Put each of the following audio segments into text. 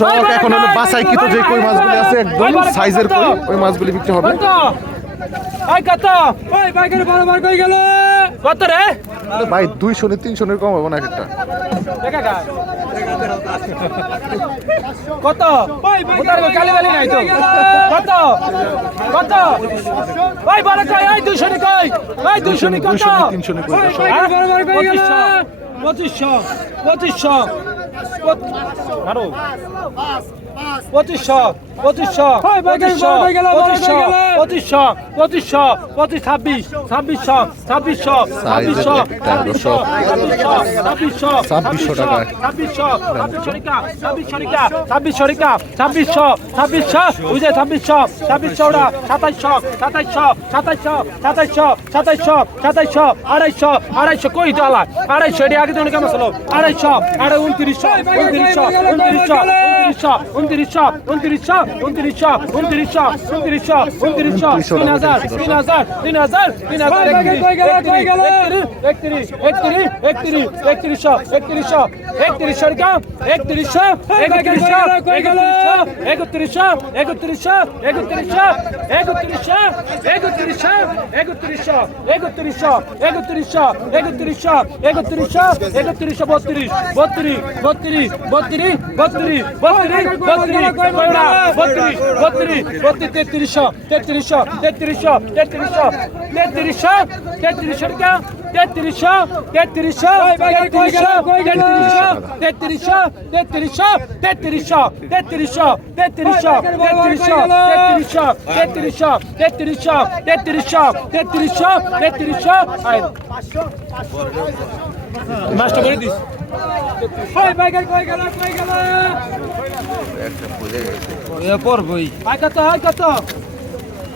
শখ এখন হলো বাসাইকৃত যে কই মাছগুলি আছে একদম সাইজের কই ওই মাছগুলি বিক্রি হবে? ভাই দুইশো নি তিনশো নির কম হবে না একটা। কত? কালি বালি নাই তো। কত? কত? ভাই বড় কই? দুইশো নি কই? ভাই দুইশো নি কত? তিনশো নি পঁচিশশো। পঁচিশশো। পঁচিশশো। পঁচিশশো পঁচিশশো পঁচিশশো পঁচিশশো পঁচিশশো পঁচিশশো পঁচিশ ছাব্বিশ ছাব্বিশশো ছাব্বিশশো ছাব্বিশশো একটা দর্শক। ছাব্বিশশো ছাব্বিশশো টাকা। ছাব্বিশশো ছাব্বিশশো রিকা ছাব্বিশশো রিকা ছাব্বিশশো রিকা ছাব্বিশশো ছাব্বিশশো বুঝে ছাব্বিশশো ছাব্বিশশো ওরা সাতাইশশো সাতাইশশো সাতাইশশো সাতাইশশো সাতাইশশো সাতাইশশো আড়াইশো আড়াইশো কই ডালা আড়াইশো এটি আগে দিন কেমন ছিল আড়াইশো আড়াই উনত্রিশশো উনত্রিশশো উনত্রিশশো উনত্রিশশো উনত্রিশশো উনত্রিশশো উনত্রিশশো উনত্রিশশো উনত্রিশশো উনত্রিশশো তিন হাজার তিন হাজার তিন হাজার তিন হাজার একত্রিশ একত্রিশ একত্রিশ একত্রিশশো একত্রিশশো একত্রিশশো রিকা একত্রিশশো একত্রিশশো একত্রিশশো একত্রিশশো একত্রিশশো একত্রিশশো একত্রিশশো একত্রিশশো একত্রিশশো একত্রিশশো একত্রিশশো একত্রিশশো একত্রিশশো বত্রিশ বত্রিশ বত্রিশ বত্রিশ বত্রিশ বত্রিশ বত্রিশ বত্রিশ বত্রিশ বত্রিশ তেত্রিশশো তেত্রিশশো তেত্রিশশো তেত্রিশশো তেত্রিশশো তেত্রিশশো রিকা তেত্রিশশো তেত্রিশশো তেত্রিশশো তেত্রিশশো তেত্রিশশো তেত্রিশশো তেত্রিশশো তেত্রিশশো তেত্রিশশো তেত্রিশশো তেত্রিশশো তেত্রিশশো তেত্রিশশো তেত্রিশশো তেত্রিশশো মাস্টার করে দিস ওই বাইকের কই গেল কই গেল এ পড়বই আই কত আই কত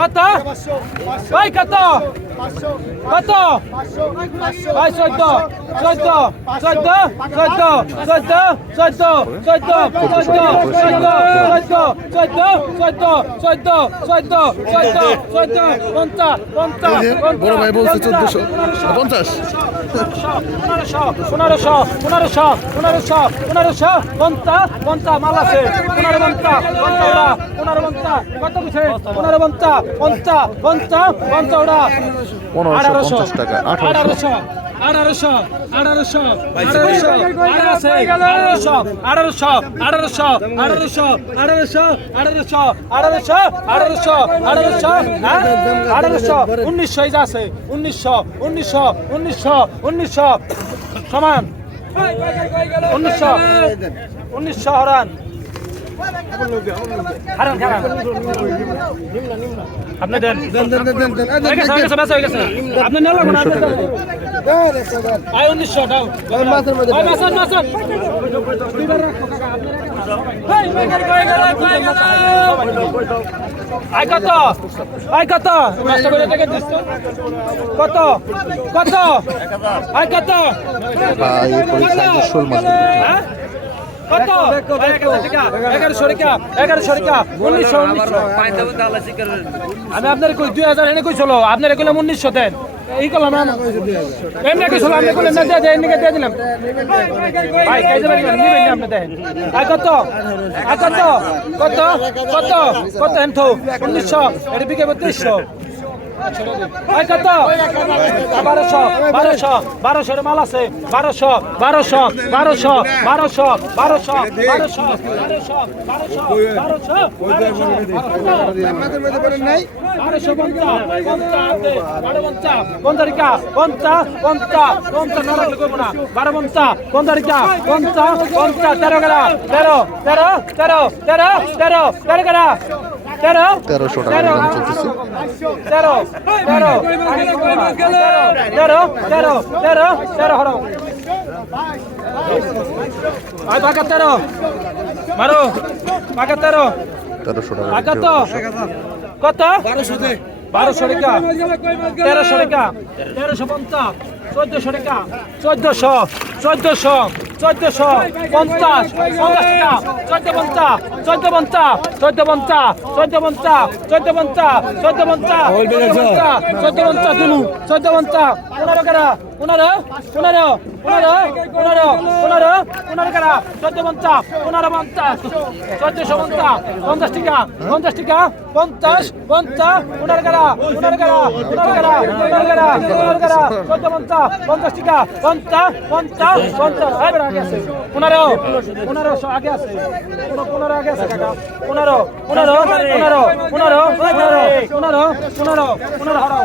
কত ওই কত কত ওই চোদ্দ চোদ্দ চোদ্দ চোদ্দ চোদ্দ চোদ্দ চোদ্দ চোদ্দ চোদ্দ চোদ্দ চোদ্দ চোদ্দ চোদ্দ চোদ্দ পঞ্চাশ পঞ্চাশ বড় ভাই বলছে চোদ্দশো পঞ্চাশ পনেরোশো পনেরোশো পনেরোশো পনেরোশো পনেরোশো পঞ্চা পঞ্চা মাল আছে পনেরো পঞ্চা পঞ্চা পনেরো পঞ্চা কত কিছু পনেরো পঞ্চা পঞ্চা পঞ্চা পঞ্চা পঞ্চাশ টাকা আঠারোশো আঠারোশো আঠারোশো আঠারোশো আঠারোশো আঠারোশো আঠারোশো আঠারোশো আঠারোশো আঠারোশো আঠারোশো আঠারোশো আঠারোশো আঠারোশো উনিশশো আছে উনিশশো উনিশশো উনিশশো উনিশশো সমান উনিশশো উনিশশো হারান আপনি দেন। আপনি নেওয়া লাগবে না কত? কত? কত কত? কত? এগারোশো টাকা এগারোশো টাকা উনিশশো উনিশশো। আমি আপনার কই দুই হাজার এনে কই চলো আপনার কইলাম উনিশশো দেন। এই করলাম না এমনি কই চলো আপনি কইলেন না দিয়ে দেন এমনি দিয়ে দিলাম। ভাই কাই যাবেন না নিবেন না আপনি দেন। আর কত? আর কত? কত? কত? কত এনথো উনিশশো এর বিকে বত্রিশশো। কত বারোশো বারোশো বারোশোর মাল আছে বারোশো বারোশো বারোশো বারোশো বারোশো বারোশো বারোশো পঞ্চাশ পঞ্চাশ পঞ্চাশ পঞ্চাশ না বারো পঞ্চাশ পঞ্চারিকা পঞ্চাশ পঞ্চাশ তেরো গেলা তেরো তেরো তেরো তেরো তেরো তেরো গেলা তেরোশো টাকা দাম চলতেছে। তেরোশো টাকা কত? বারোশো বারোশো টাকা। তেরোশো টাকা। তেরোশো পঞ্চাশ। চোদ্দশো টাকা। চোদ্দশো। চোদ্দশো। চোদ্দশো পঞ্চাশ চোদ্দ পঞ্চা চোদ্দ পঞ্চা চোদ্দ পঞ্চা চোদ্দ পঞ্চা চোদ্দ পঞ্চা চোদ্দ পঞ্চা চোদ্দ পঞ্চা চোদ্দ পঞ্চা চোদ্দ পঞ্চা পনেরো কারা পনেরো পনেরো পনেরো পনেরো পনেরো পনেরো কারা চোদ্দ পঞ্চাশ পনেরো পঞ্চাশ চোদ্দশো পঞ্চাশ পঞ্চাশ টাকা পঞ্চাশ টাকা পঞ্চাশ পঞ্চাশ পনেরো কারা পনেরো কারা পনেরো কারা পনেরো কারা পনেরো কারা চোদ্দ পঞ্চাশ পঞ্চাশ টাকা পঞ্চাশ পঞ্চাশ পঞ্চাশ আগে আছে পনেরো পনেরোশো আগে আছে পনেরো আগে আছে কাকা পনেরো পনেরো পনেরো পনেরো পনেরো পনেরো পনেরো পনেরো হারাও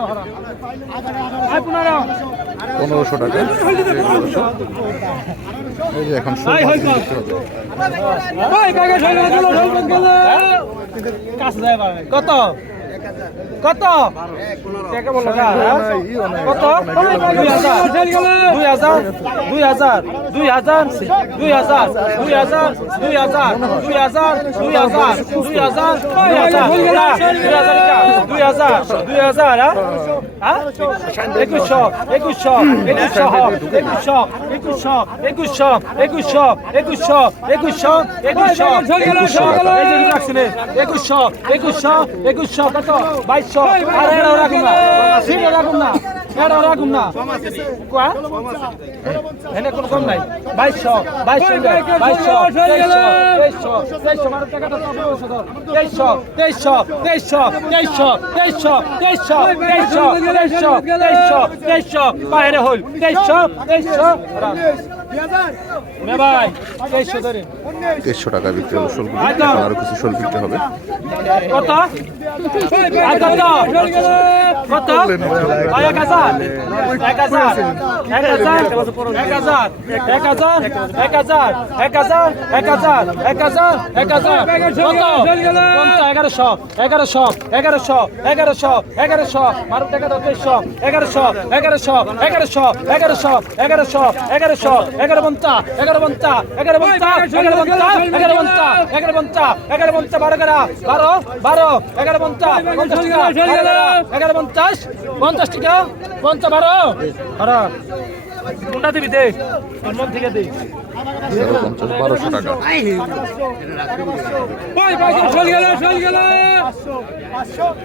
হয় পনেরোশো টাকা কত কত হ্যাঁ? কত দুই হাজার দুই হাজার দুই হাজার দুই হাজার দুই হাজার দুই হাজার দুই হাজার দুই হাজার দুই হাজার দুই হাজার দুই হাজার দুই হাজার দুই হাজার হ্যাঁ একুশশো একুশশো একুশশো একুশশো একুশশো একুশশো একুশশো একুশশো একুশশো একুশশো একুশশো একুশশো একুশশো একুশশো কত বাইশশো আর এটাও রাখুন না সেটা রাখুন না এটাও রাখুন না এনে কোনো কম নাই বাইশশো বাইশশো বাইশশো তেইশশো তেইশশো বারো টাকাটা তেইশশো তেইশশো তেইশশো তেইশশো তেইশশো তেইশশো তেইশশো তেইশশো তেইশশো তেইশশো বাইরে হল তেইশশো তেইশশো তেইশশো টাকা বিক্রি হবে শোল আরও কিছু শোল বিক্রি হবে এগারোশো এগারোশো এগারোশো এগারোশো এগারোশো বারো টাকা দশ এগারোশো এগারোশো এগারোশো এগারোশো এগারোশো এগারোশো এগারোশো এগারো বন্তা এগারো বন্তা এগারো বন্তা এগারো বন্তা এগারো পঞ্চাশ, এগারো বন্তা এগারো বন্তা বারো গেরা বারো বারো, এগারো বন্তা পঞ্চাশ টাকা এগারো পঞ্চাশ পঞ্চাশ টাকা, পঞ্চাশ, বারো। বারো কোনটা দিবি দে? তোর মন থেকে দে। পঞ্চাশ বারোশো টাকা।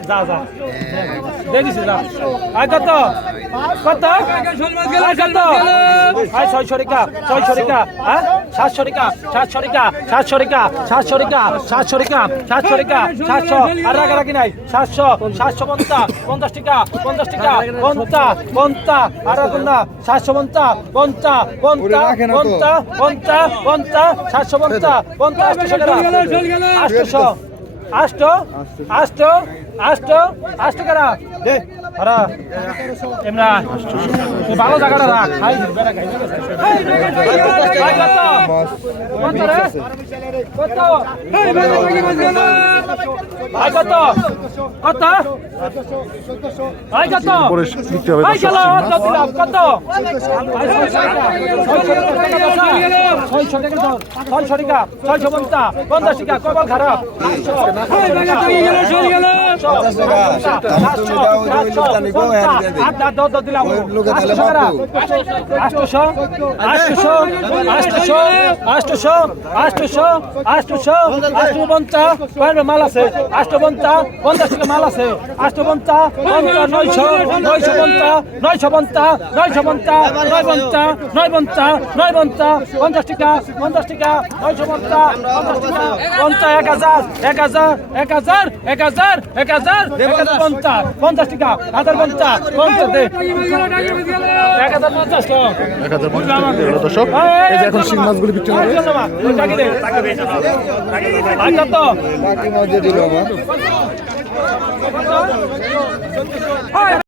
যা যা। দে দিছে যা। আয় কত? ছয়শো ছয়শো হ্যাঁ? সাতশো টাকা সাতশো টাকা সাতশো টাকা সাতশো টাকা সাতশো টাকা সাতশো টাকা সাতশো আর রাখা রাখি নাই সাতশো সাতশো পঞ্চাশ পঞ্চাশ টাকা পঞ্চাশ টাকা পঞ্চা পঞ্চা আর রাখুন না সাতশো পঞ্চা পঞ্চা পঞ্চা পঞ্চা পঞ্চা পঞ্চা সাতশো পঞ্চা পঞ্চা আষ্ট আষ্ট আষ্ট আষ্ট কারা? দে হারা এমরা ভালো জায়গাটা রাখ। খাই বেটা খাই ছয়শো পঞ্চাশ পঞ্চাশ টাকা কবল খারাপ আষ্টশো আষ্টশো আষ্টশো আষ্টশো আষ্টশো আষ্টশো আষ্ট পঞ্চা কয়েকটা মাল আছে। আষ্ট পঞ্চা পঞ্চাশ টাকা মাল আছে। আষ্ট পঞ্চা পঞ্চা নয়শো নয়শো পঞ্চা নয়শো পঞ্চা নয়শো পঞ্চা নয় পঞ্চা নয় পঞ্চা নয় পঞ্চা পঞ্চাশ টাকা পঞ্চাশ টাকা নয়শো পঞ্চা পঞ্চাশ টাকা পঞ্চা এক হাজার এক হাজার এক হাজার এক হাজার এক হাজার এক হাজার পঞ্চাশ পঞ্চাশ টাকা হাজার পঞ্চাশ পঞ্চাশ দে। এক হাজার পঞ্চাশ টাকা এক হাজার পঞ্চাশ টাকা দর্শক এখন শিং মাছগুলি বিক্রি হবে বাকি দিয়ে দিল আমার